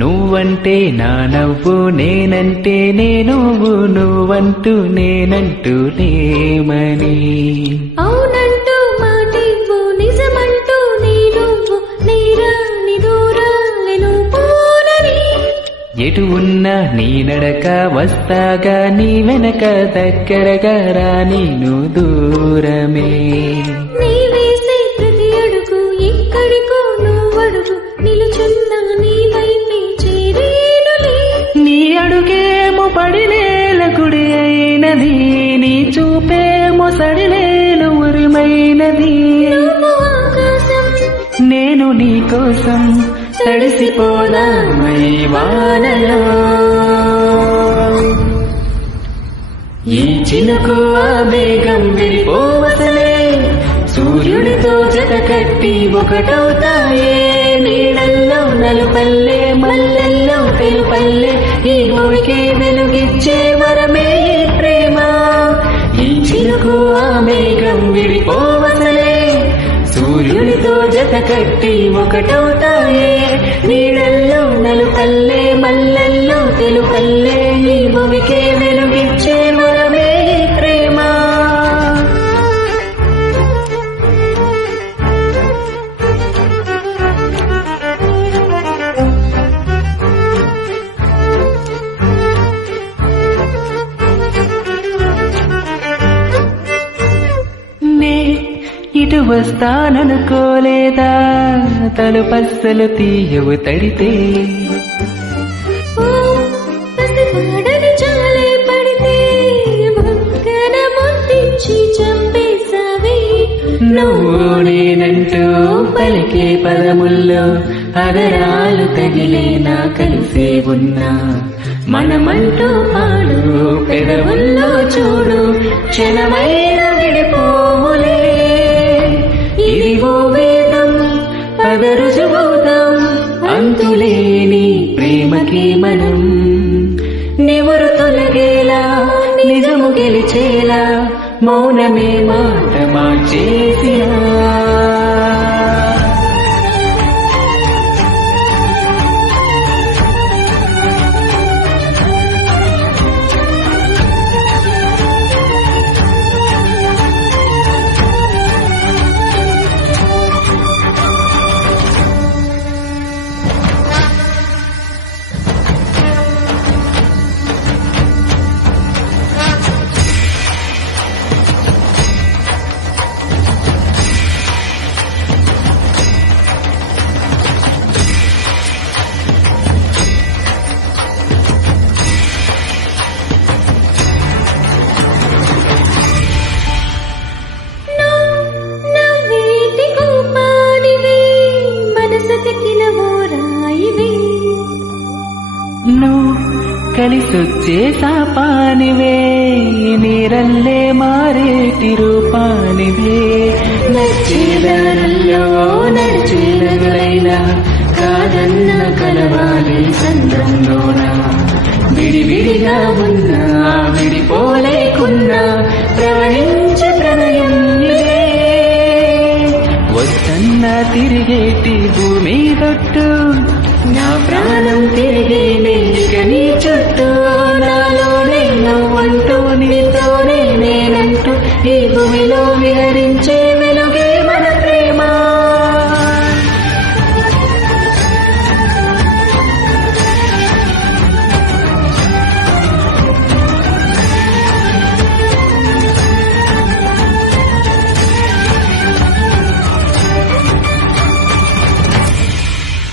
నువ్వంటే నా నవ్వు, నేనంటే నువ్వు, నువ్వంటూ నేనంటూ లేమని. అవునంటూ మాటివ్వు, నిజమంటూ నీ నువ్వు, నీరాని దూరాలను పోనని. ఎటు ఉన్నా నీ నడక, వస్తాగా నీ వెనక, దగ్గరగా రా నేను దూరమే. నీ వేసే ప్రతి అడుగు ఎక్కడికో నువ్వడుగు, నిలుచున్నా నీ వైపే చేరేనులే. నీ అడుగేమో పడినేల కుడి అయినది, నీ చూపేమో సడిలేలు ఉరిమైనది. నువ్వు ఆకాశం, నేను నీ కోసం తడిసిపోదామై వానలో. ఈ చినుకు ఆ మేఘం విడిపోవసలే, సూర్యుడితో జత కట్టి ఒకటవుతాయే. నీడల్లో నలుపల్లె, మల్లెల్లో తెలుపల్లె, ఈ భూమికి వెలుగిచ్చే వరమే ఈ ప్రేమ. ఈ చినుకు ఆ మేఘం విడిపోవసలే, సూర్యుడితో జత కట్టి ఒకటవుతాయే. నీడల్లో నలుపల్లె, మల్లెల్లో తెలుపల్లె, ఈ భూమికి వెలుగిచ్చే వరమే ఈ ప్రేమ. ఇటు వస్తాననుకోలేదా, తలుపస్సలు తీయవు తడితే. ఓ పసిపాడని చాలే పడితే, బుగ్గన ముద్దిచ్చి చంపేశావే. నువ్వు నేనంటూ పలికే పదముల్లో అదరాలు తగిలేనా కలిసే ఉన్నా. మనమంటూ పాడు పెదవుల్లో చూడు, క్షణమైన విడిపోవులే. ఇదిగో వేదం, పద రుజువుదాం, అంతులేని ప్రేమకి మనం. నెవరు తొలగేలా, నిజము గెలిచేలా, మౌనమే మాట మార్చేసినా. నువ్వు కలిసొచ్చే శాపానివే, నీరల్లే మారేటి రూపానివే. నచ్చేదారుల్లో నడిచేదగులైనా, కాదన్న కలవాలి సంద్రంలోన. విడివిడిగా ఉన్నా విడిపోలేకున్నా, ప్రవహించే ప్రణయం ఇదే. వద్దన్నా తిరిగేటి భూమి దొట్టు, నా ప్రాణం తిరిగే